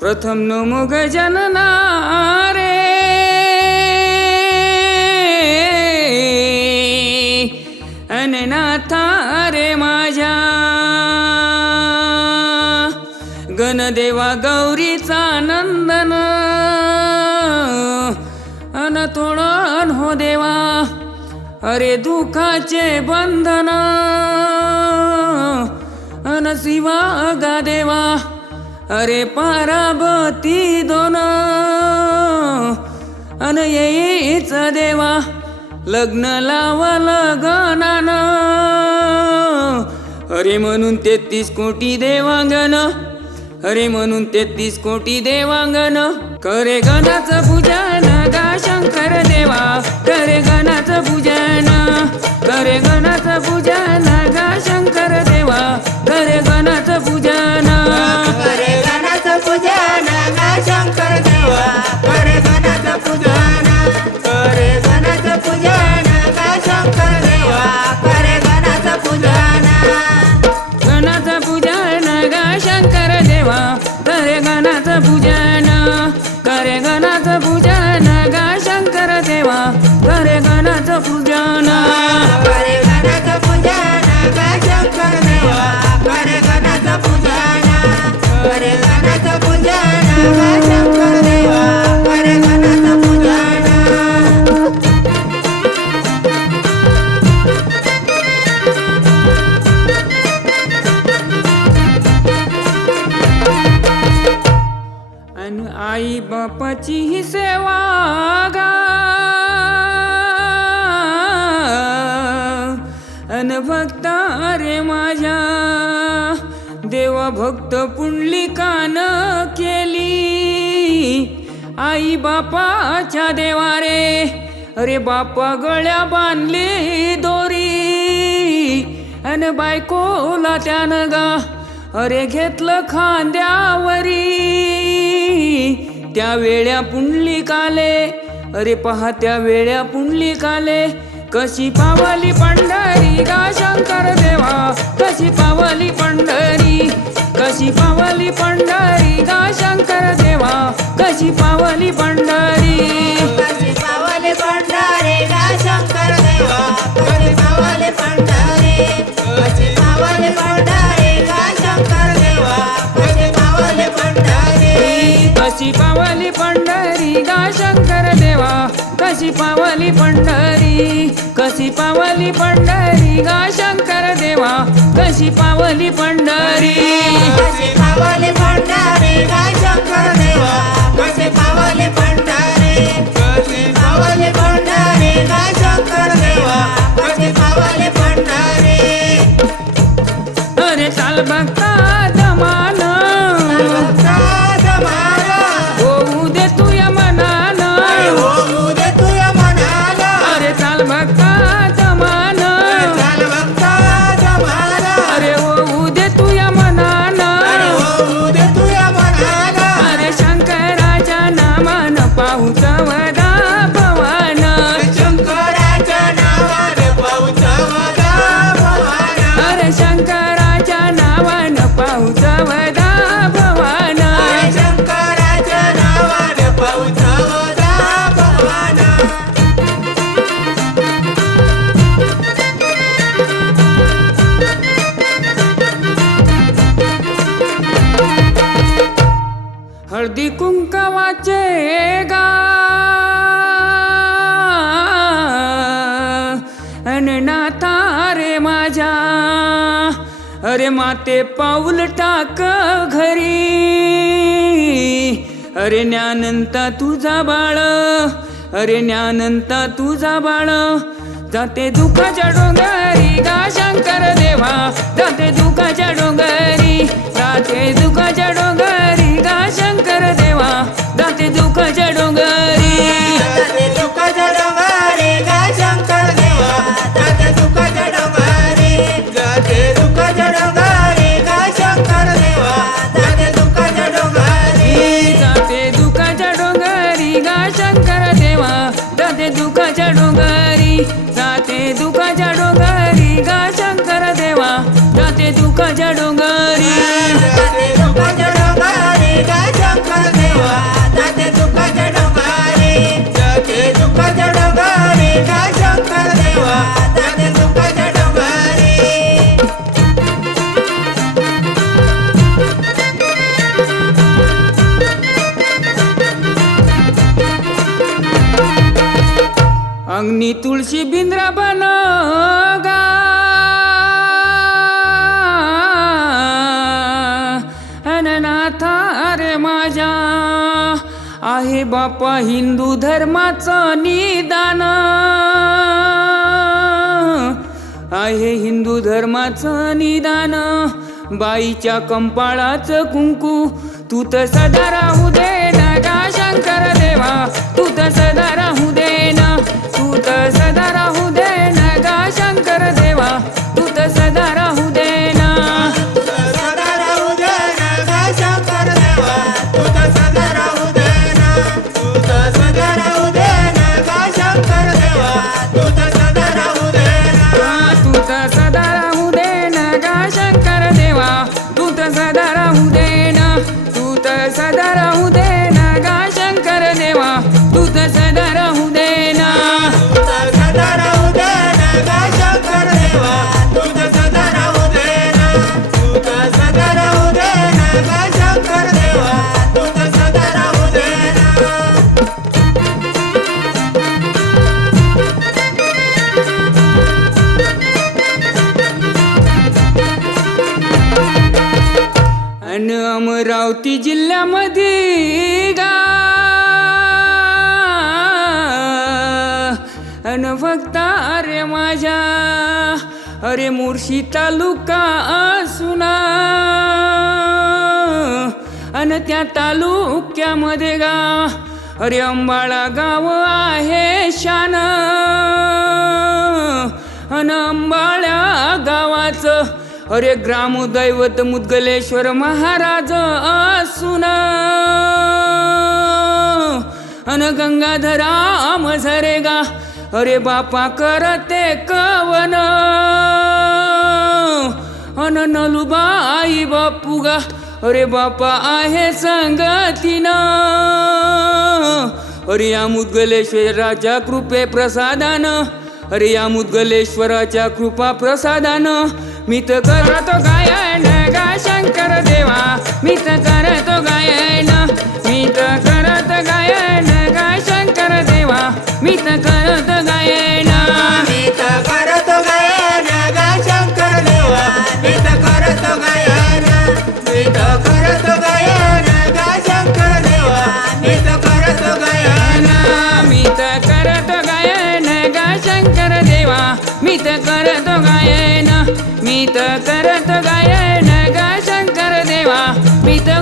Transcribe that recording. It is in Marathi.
प्रथम नमो गजानना रे अननाथा रे माझ्या। गणदेवा गौरीचा नंदन। अन थोडं हो देवा। अरे दुखाचे बंधन. अन शिवा गा देवा. अरे पाराबती दोन. अन येईच देवा. लग्न लावा लगनान अरे म्हणून तेहतीस कोटी देवांगण. अरे म्हणून तेहतीस कोटी देवांगण. करे गणाचं पूजा गा शंकर देवा करे गणाचं पूजन करे गणाचं पूजन गा शंकर देवा करे गणाचं पूजन. करे गणाचं पूजन गा शंकर देवा करे गणाचं पूजन करे गणाचं पूजन गा शंकर देवा करे गणाचं पूजन. गणाचं पूजन गा शंकर देवा करे गणाचं पूजन करे गणाचं पूजन. पूजन करे गणाचं पूजन गा शंकर देवा करे गणाचं पूजन करे गणाचं पूजन गा शंकर देवा करे गणाचं पूजन आणि आई बापाची ही सेवा गा. भक्त पुंडलिकान केली. आई बापाच्या देवारे अरे बापा गळ्या बांधली दोरी. अन बायकोला त्यानं गा अरे घेतलं खांद्यावरी. त्या वेळ्या पुंडलिकाले अरे पहा त्या वेळ्या पुंडलिकाले कशी पावली पंढरी गा शंकर देवा कशी पावली पंढरी कशी पावली पंढरी गा शंकर देवा कशी पावली पंढरी कशी पावले पंढरे गा शंकर देवा कशी पावले पंढरे कशी पावले पंढरे गा शंकर देवा कशी पावले पंढरे कशी पावली पंढरी गा शंकर देवा कशी पावली पंढरी कशी पावली पंढरी गा शंकर देवा? कशी पावली पंढरी? कशी पावले पंढरे गा शंकर देवा? कशी पावले पंढरे? कशी पावले पंढरे गा शंकर देवा? कशी पावले पंढरे? अरे चाल भक्ता हळदी कुंकवाचे गा. अननाथा रे माझ्या. अरे माते पाऊल टाक घरी. अरे ज्ञानंता तुझा बाळ. अरे ज्ञानंता तुझा बाळ. जाते दुखाच्या डोंगरी गा शंकर देवा. जाते दुखाच्या डोंगरी. जाते दुखाच्या डोंगरी दुःखाच्या डोंगरे जाते दुःखाच्या इंद्र बनोगा। अननाथा माझ्या आहे बापा हिंदू धर्माचं निदान. आहे हिंदू धर्माचं निदान. बाईच्या कंपाळाचं कुंकू. तू तर सदा राहू दे ना गा शंकर देवा. तू तर सदा राहू दे ना तू तर सदा राहू दे नगा शंकर देवा. तू अमरावती जिल्ह्यामध्ये गा. अन फक्त अरे माझ्या अरे मुर्शी तालुका असुना. अन त्या तालुक्यामध्ये गा अरे अंबाळा गाव आहे शान. अन अंबाळ्या गावाचं अरे ग्रामदैवत मुदगलेश्वर महाराज असून. अन गंगाधरा मझरे गा अरे बापा करते कवन. अन नलुबाई बापू गा अरे बापा आहे संगतीन. अरे या मुदगलेश्वराच्या कृपे प्रसादान. अरे या मुदगलेश्वराच्या कृपा प्रसादानं. मी तर करतो गायन गा शंकर देवा मी तर करतो गायन मी तर करत गायन गा शंकर देवा मी तर करत गायन मी तर करतो गायन गा शंकर देवा मी तर करतो गायन मी तर करतो गायन गा शंकर देवा मी तर करतो गायन मी तर करत गायन गा शंकर देवा मी तर करत गायन मी तर करत गायन गा शंकर देवा. मी तर